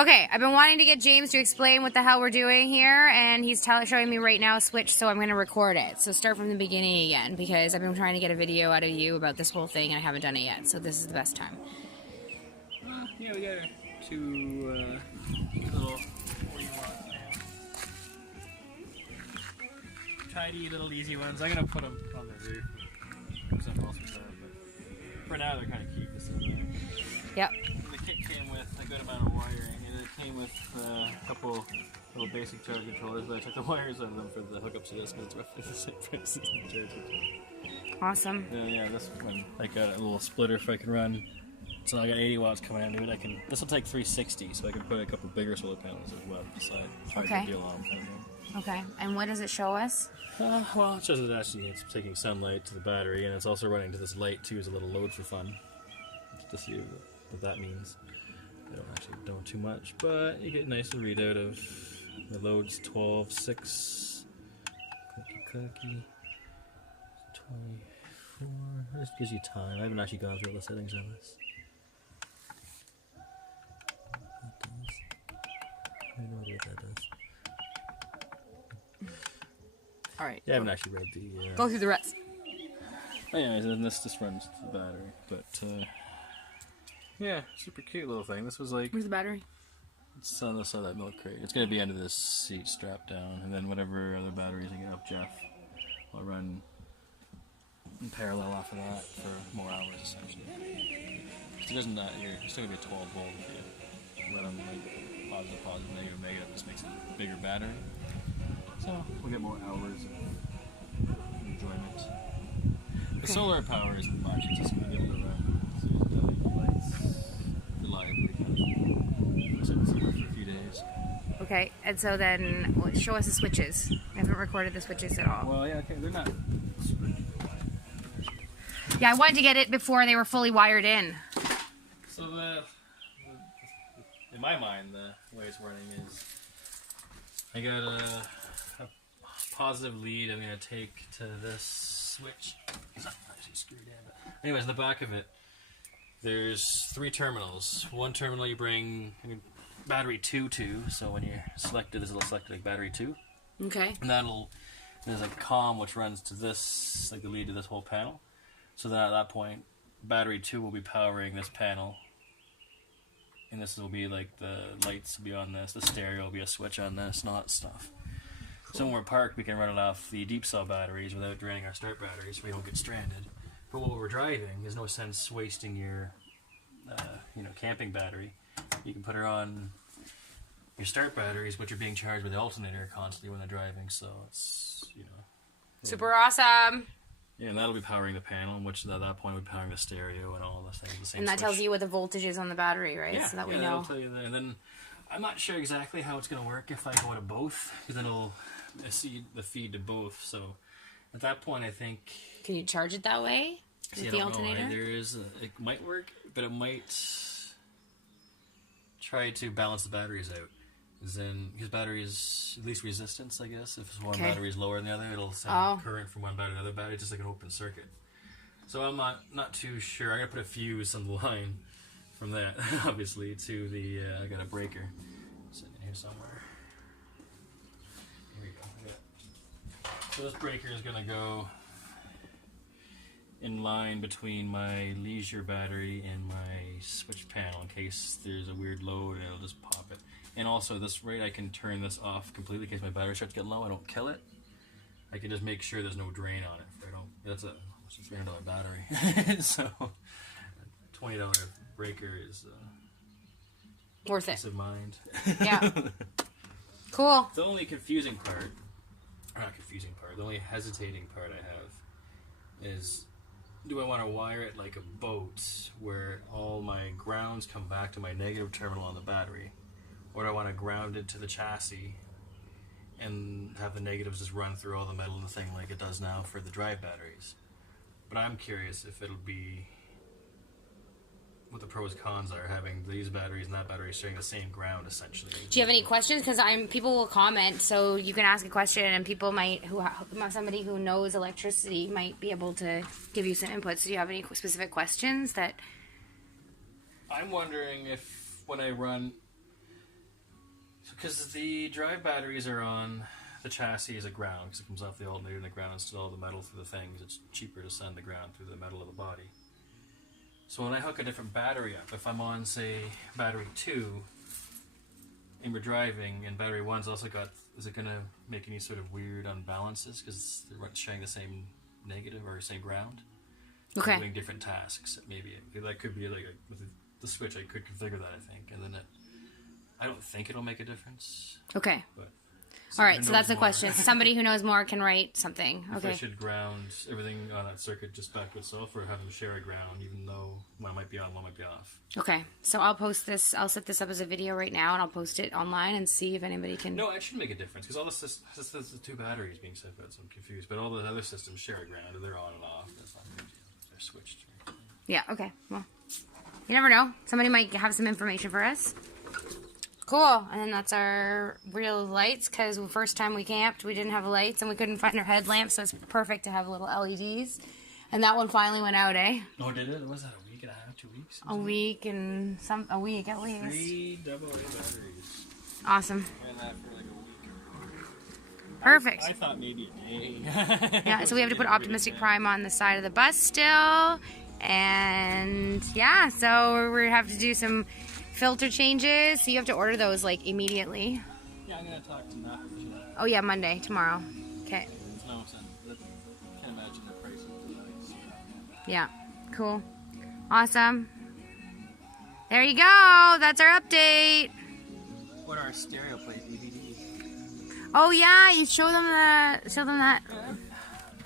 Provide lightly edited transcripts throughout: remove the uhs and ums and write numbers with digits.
Okay, I've been wanting to get James to explain what the hell we're doing here, and he's showing me right now a switch, so I'm going to record it. So start from the beginning again, because I've been trying to get a video out of you about this whole thing, and I haven't done it yet, so this is the best time. Yeah, we got our two little 40-watt, tidy little easy ones. I'm going to put them on the roof for something else with that, but for now they're kind of cute to sit there. Yep. The kit came with a good amount of wiring, and it came with a couple little basic charge controllers, but I took the wires out of them for the hookups to this because it's roughly the same price as the charge controller. Awesome. Yeah, this one, I got a little splitter if I can run. So I got 80 watts coming into it. This will take 360, so I can put a couple bigger solar panels as well beside. Okay. Okay, and what does it show us? Well, it shows that actually it's taking sunlight to the battery, and it's also running to this light too as a little load for fun. Just to see what that means. I don't actually know too much, but you get a nice readout of the load's 12.6. Cookie. 24. This gives you time. I haven't actually gone through all the settings on this. I have no idea what that does. Alright. Yeah, I haven't actually read the... Go through the rest. Anyways, and this just runs to the battery, but yeah, super cute little thing. This was like... Where's the battery? It's on the side of that milk crate. It's going to be under this seat strapped down, and then whatever other batteries I get off Jeff, I'll run in parallel off of that for more hours, essentially. It doesn't that here. It's still going to be a 12 volt if you let them like positive, negative, negative. This makes it a bigger battery. So we'll get more hours of enjoyment. The solar power isn't much. It's just going to be able to run the lights reliably. So it's for a few days. Okay, and so then show us the switches. I haven't recorded the switches at all. Well, yeah, okay, they're not. Yeah, I wanted to get it before they were fully wired in. So in my mind, the way it's running is I got a positive lead I'm going to take to this switch. It's not actually screwed in, but anyways, the back of it, there's 3 terminals. One terminal you bring battery 2 to, so when you're selected, this will select like battery 2. Okay. And there's a COM which runs to this, like the lead to this whole panel. So then at that point, battery 2 will be powering this panel. And this will be like the lights will be on this, the stereo will be a switch on this, and all that stuff. Cool. So when we're parked, we can run it off the deep cell batteries without draining our start batteries so we don't get stranded. But while we're driving, there's no sense wasting your camping battery. You can put her on your start batteries, which are being charged with the alternator constantly when they're driving, so it's, super awesome. Yeah, and that'll be powering the panel, which at that point would be powering the stereo and all those things. The same and that switch. tells you what the voltage is on the battery, right? Yeah, so that we know. That'll tell you that. And then I'm not sure exactly how it's going to work if I go to both, because then it'll see the feed to both. So at that point, I think. Can you charge it that way with the alternator? It might work, but it might try to balance the batteries out. Because battery is at least resistance, I guess. If one battery is lower than the other, it'll send current from one battery to the other battery, just like an open circuit. So I'm not too sure. I'm going to put a fuse on the line from that, obviously, to the, I got a breaker sitting in here somewhere. Here we go. So this breaker is going to go in line between my leisure battery and my switch panel in case there's a weird load and it'll just pop it. And also this rate I can turn this off completely in case my battery starts getting low. I don't kill it. I can just make sure there's no drain on it. That's a $300 battery. So $20 breaker is worth it. Peace of mind. Yeah. Cool. The only confusing part, or not confusing part, the only hesitating part I have is, do I want to wire it like a boat where all my grounds come back to my negative terminal on the battery? Or do I want to ground it to the chassis and have the negatives just run through all the metal of the thing like it does now for the drive batteries? But I'm curious if it'll be what the pros and cons are having these batteries and that battery sharing the same ground essentially. Do you have any questions? Because people will comment, so you can ask a question, and people might somebody who knows electricity might be able to give you some input. So do you have any specific questions that? I'm wondering if when I run Because the drive batteries are on the chassis as a ground, because it comes off the alternator and the ground instead of all the metal through the things. It's cheaper to send the ground through the metal of the body. So when I hook a different battery up, if I'm on, say, battery 2, and we're driving, and battery 1's also got, is it going to make any sort of weird unbalances, because they're sharing the same negative or same ground? Okay. Doing different tasks, maybe. That could be like, with the switch, I could configure that, I think, and then I don't think it'll make a difference. Okay. But all right, so that's the question. Somebody who knows more can write something. Okay. If I should ground everything on that circuit just back to itself, or have them share a ground, even though one might be on, one might be off. Okay, so I'll post this. I'll set this up as a video right now, and I'll post it online and see if anybody can. No, it should make a difference, because all the the 2 batteries being sent out, so I'm confused. But all the other systems share a ground, and they're on and off. That's not a big deal. They're switched. Yeah. Okay. Well, you never know. Somebody might have some information for us. Cool. And then that's our real lights, because the first time we camped, we didn't have lights and we couldn't find our headlamps, so it's perfect to have little LEDs. And that one finally went out, eh? Oh, did it? Was that a week and a half, 2 weeks? A week and a week at least. 3 AA batteries. Awesome. And that for like a week. Perfect. I thought maybe a day. Yeah, so we have to put Optimystic Prime on the side of the bus still. And yeah, so we have to do some filter changes. So you have to order those like immediately. Yeah, I'm going to talk to Matt. Oh yeah, Monday, tomorrow. Okay. No sense. I can't imagine the price of the lights. Yeah, cool. Awesome. There you go. That's our update. What are our stereo plate DVDs? Oh yeah, you show them that.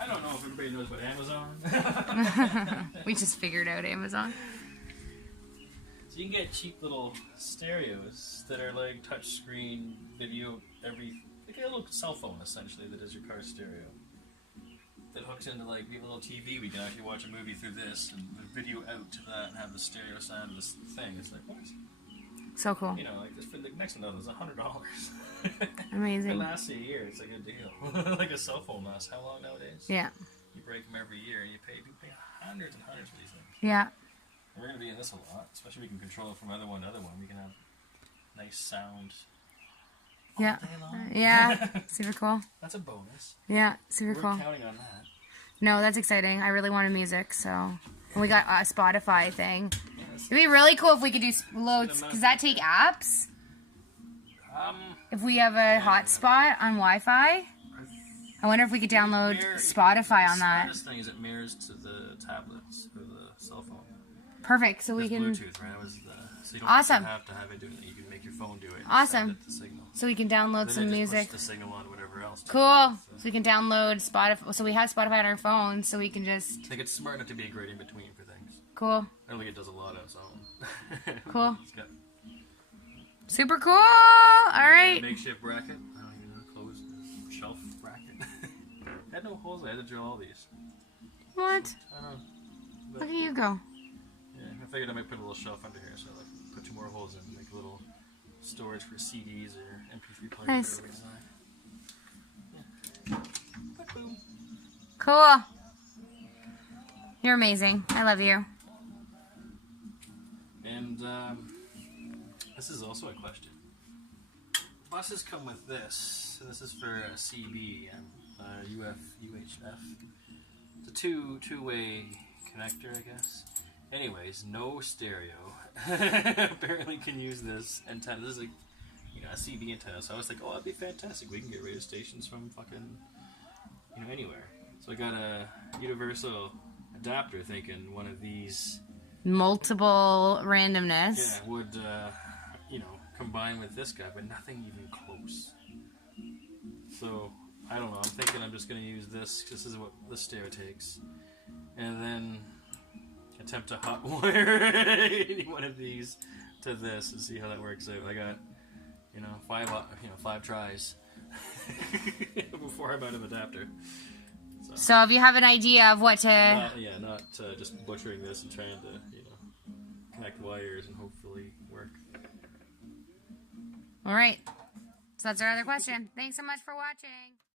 I don't know if everybody knows about Amazon. We just figured out Amazon. So you can get cheap little stereos that are like touchscreen video, like a little cell phone essentially that is your car stereo. That hooks into like a little TV. We can actually watch a movie through this and the video out to that and have the stereo sound of this thing. It's like, what? So cool. You know, like this for the next one is $100. Amazing. It lasts a year. It's a good deal. Like a cell phone lasts how long nowadays? Yeah. You break them every year and you pay hundreds and hundreds for these things. Yeah. And we're going to be in this a lot, especially we can control it from other one to other one. We can have nice sound all Yeah. day long. Yeah. Super cool. That's a bonus. Yeah. Super cool. We're counting on that. No, that's exciting. I really wanted music, so. And we got a Spotify thing. It'd be really cool if we could do loads. Does that take apps? If we have a hotspot on Wi-Fi? I wonder if we could download Spotify on that. The smartest thing is it mirrors to the tablets or the cell phone. Perfect, so we It's can... Bluetooth, right? So you don't Awesome. have to have it do it. You can make your phone do it. Awesome. Send it the signal. So we can download Then some it just music. puts the signal on whatever else. Cool. So we can download Spotify. So we have Spotify on our phone, so we can just... I think it's smart enough to be a great in between for things. Cool. I don't think it does a lot on its own. Cool. It's got Super cool. All right. a makeshift bracket. I don't even know, closed shelf bracket. Had no holes. I had to drill all these. What? I don't know. But, Look at you go. yeah, I figured I might put a little shelf under here, so I like put 2 more holes in, make a little storage for CDs or MP3 players. Nice. Or yeah. Boom. Cool. You're amazing. I love you. And this is also a question. Buses come with this. So this is for a CB and UHF. It's a two-way connector, I guess. Anyways, no stereo. Apparently can use this antenna. This is like, a CB antenna. So I was like, oh, that'd be fantastic. We can get radio stations from fucking, anywhere. So I got a universal adapter, thinking one of these. Multiple randomness. Yeah, would combine with this guy, but nothing even close. So I don't know. I'm thinking I'm just going to use this. This is what the stereo takes, and then attempt to hotwire any one of these to this and see how that works out. I got 5 tries before I'm out of adapter. So if you have an idea of what to... Not just butchering this and trying to, connect wires and hopefully work. All right. So that's our other question. Thanks so much for watching.